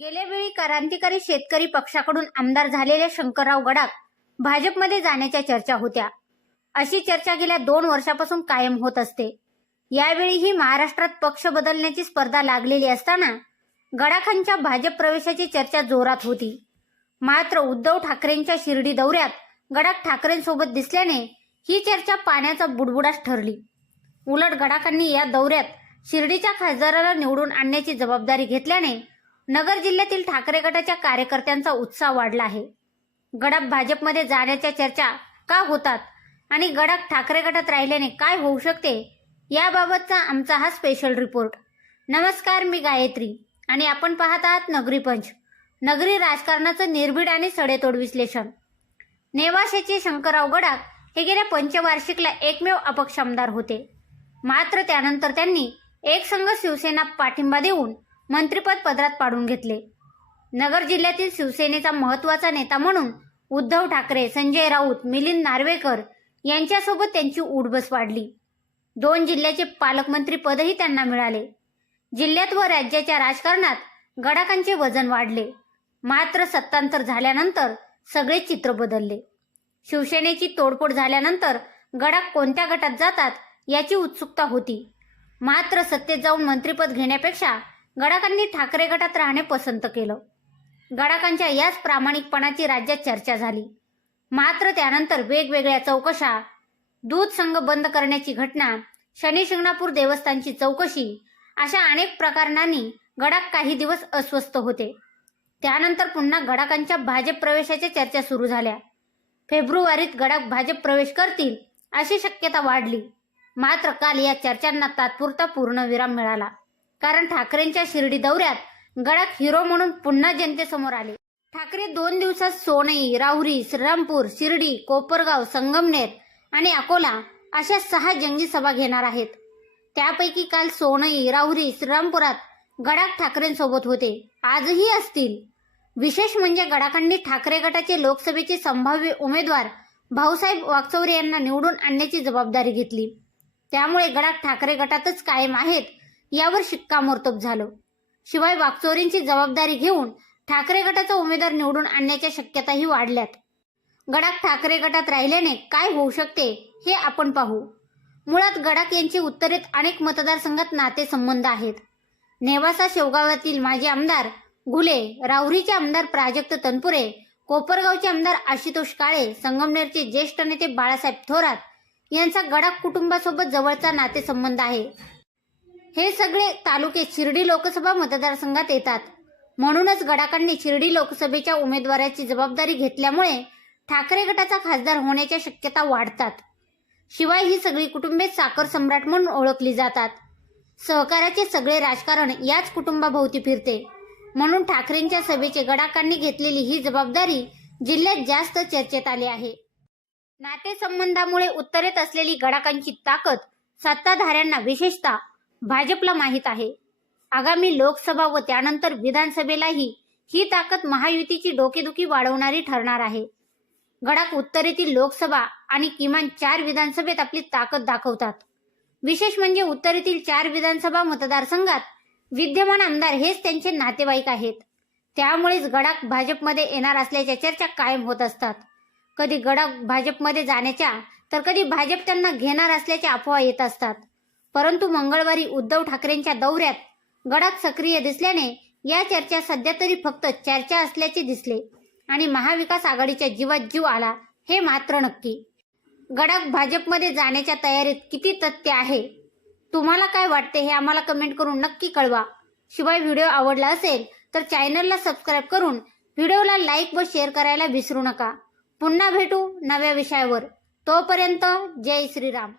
गेल्यावेळी क्रांतिकारी शेतकरी पक्षाकडून आमदार झालेले शंकरराव गडाख भाजपमध्ये जाण्याच्या चर्चा होत्या. अशी चर्चा गेल्या दोन वर्षापासून कायम होत असते. यावेळीही महाराष्ट्रात पक्ष बदलण्याची स्पर्धा लागलेली असताना गडाखांच्या भाजप प्रवेशाची चर्चा जोरात होती. मात्र उद्धव ठाकरेंच्या शिर्डी दौऱ्यात गडाख ठाकरेंसोबत दिसल्याने ही चर्चा पाण्याचा बुडबुडाच ठरली. उलट गडाखांनी या दौऱ्यात शिर्डीच्या खासदाराला निवडून आणण्याची जबाबदारी घेतल्याने नगर जिल्ह्यातील ठाकरे गटाच्या कार्यकर्त्यांचा उत्साह वाढला आहे. गडाप भाजपमध्ये जाण्याच्या चर्चा का होतात आणि गडाख ठाकरे गटात राहिल्याने काय होऊ शकते याबाबतचा आमचा हा स्पेशल रिपोर्ट नमस्कार मी गायत्री आणि आपण पाहत आहात नगरी पंच. नगरी राजकारणाचं निर्भीड आणि सडेतोड विश्लेषण. नेवाशाचे शंकरराव गडाख हे गेल्या पंचवार्षिकला एकमेव अपक्ष आमदार होते. मात्र त्यानंतर त्यांनी एक संघ शिवसेना पाठिंबा देऊन मंत्रिपद पदरात पाडून घेतले. नगर जिल्ह्यातील शिवसेनेचा महत्त्वाचा नेता म्हणून उद्धव ठाकरे संजय राऊत मिलिंद नार्वेकर यांच्यासोबत त्यांची उडबस वाढली. दोन जिल्ह्याचे पालकमंत्री पदही त्यांना मिळाले. जिल्ह्यात व राज्याच्या राजकारणात गडाकांचे वजन वाढले. मात्र सत्तांतर झाल्यानंतर सगळे चित्र बदलले. शिवसेनेची तोडफोड झाल्यानंतर गडाख कोणत्या गटात जातात याची उत्सुकता होती. मात्र सत्तेत जाऊन मंत्रिपद घेण्यापेक्षा गडाखांनी ठाकरे गटात राहणे पसंत केलं. गडाखांच्या याच प्रामाणिकपणाची राज्यात चर्चा झाली. मात्र त्यानंतर वेगवेगळ्या चौकशा दूध संघ बंद करण्याची घटना शनी शिंगणापूर देवस्थानची चौकशी अशा अनेक प्रकरणांनी गडाक काही दिवस अस्वस्थ होते. त्यानंतर पुन्हा गडाखांच्या भाजप प्रवेशाच्या चर्चा सुरू झाल्या. फेब्रुवारीत गडाक भाजप प्रवेश करतील अशी शक्यता वाढली. मात्र काल या चर्चांना तात्पुरता पूर्णविराम मिळाला. कारण ठाकरेंच्या शिर्डी दौऱ्यात गडाख हिरो म्हणून पुन्हा जनतेसमोर आले. ठाकरे दोन दिवसात सोनई राहुरी श्रीरामपूर शिर्डी कोपरगाव संगमनेर आणि अकोला अशा सहा जंगी सभा घेणार आहेत. त्यापैकी काल सोनई राहुरी श्रीरामपुरात गडाख ठाकरेंसोबत होते. आजही असतील. विशेष म्हणजे गडाखांनी ठाकरे गटाचे लोकसभेचे संभाव्य उमेदवार भाऊसाहेब वाकचौरे यांना निवडून आणण्याची जबाबदारी घेतली. त्यामुळे गडाख ठाकरे गटातच कायम आहेत यावर शिक्कामोर्तब झालं. शिवाय वागचोरींची जबाबदारी घेऊन ठाकरे गटाचा उमेदवार निवडून आणण्याच्या शक्यताही वाढल्यात. गडाख ठाकरे गटात राहिल्याने काय होऊ शकते हे आपण पाहू. मुळात गडाख यांचे उत्तरेत अनेक मतदारसंघात नाते संबंध आहेत. नेवासा शेवगावातील माजी आमदार घुले राहुरीचे आमदार प्राजक्त तनपुरे कोपरगावचे आमदार आशुतोष काळे संगमनेरचे ज्येष्ठ नेते बाळासाहेब थोरात यांचा गडाख कुटुंबासोबत जवळचा नातेसंबंध आहे. हे सगळे तालुके शिर्डी लोकसभा मतदारसंघात येतात. म्हणूनच गडाकांनी शिर्डी लोकसभेच्या उमेदवाराची जबाबदारी घेतल्यामुळे ठाकरे गटाचा खासदार होण्याच्या शक्यता वाढतात. शिवाय ही सगळी कुटुंबे साखर सम्राट म्हणून ओळखली जातात. सहकाराचे सगळे राजकारण याच कुटुंबाभोवती फिरते. म्हणून ठाकरेंच्या सभेचे गडाकांनी घेतलेली ही जबाबदारी जिल्ह्यात जास्त चर्चेत आली आहे. नातेसंबंधामुळे उत्तरेत असलेली गडाकांची ताकद सत्ताधाऱ्यांना विशेषतः भाजपला माहीत आहे. आगामी लोकसभा व त्यानंतर विधानसभेलाही ही ताकद महायुतीची डोकेदुखी वाढवणारी ठरणार आहे. गडाख उत्तरेतील लोकसभा आणि किमान चार विधानसभेत आपली ताकद दाखवतात. विशेष म्हणजे उत्तरेतील चार विधानसभा मतदारसंघात विद्यमान आमदार हेच त्यांचे नातेवाईक आहेत. त्यामुळेच गडाख भाजपमध्ये येणार असल्याच्या चर्चा कायम होत असतात. कधी गडाख भाजपमध्ये जाण्याच्या तर कधी भाजप त्यांना घेणार असल्याच्या अफवा येत असतात. परंतु मंगळवारी उद्धव ठाकरेंच्या दौऱ्यात गडाख सक्रिय दिसल्याने या चर्चा सध्या तरी फक्त चर्चा असल्याचे दिसले आणि महाविकास आघाडीच्या जीवात जीव आला हे मात्र नक्की. गडाख भाजपमध्ये जाण्याच्या तयारीत किती तथ्य आहे? तुम्हाला काय वाटते हे आम्हाला कमेंट करून नक्की कळवा. शिवाय व्हिडिओ आवडला असेल तर चॅनलला सबस्क्राईब करून व्हिडिओला लाईक व शेअर करायला विसरू नका. पुन्हा भेटू नव्या विषयावर. तोपर्यंत जय श्रीराम.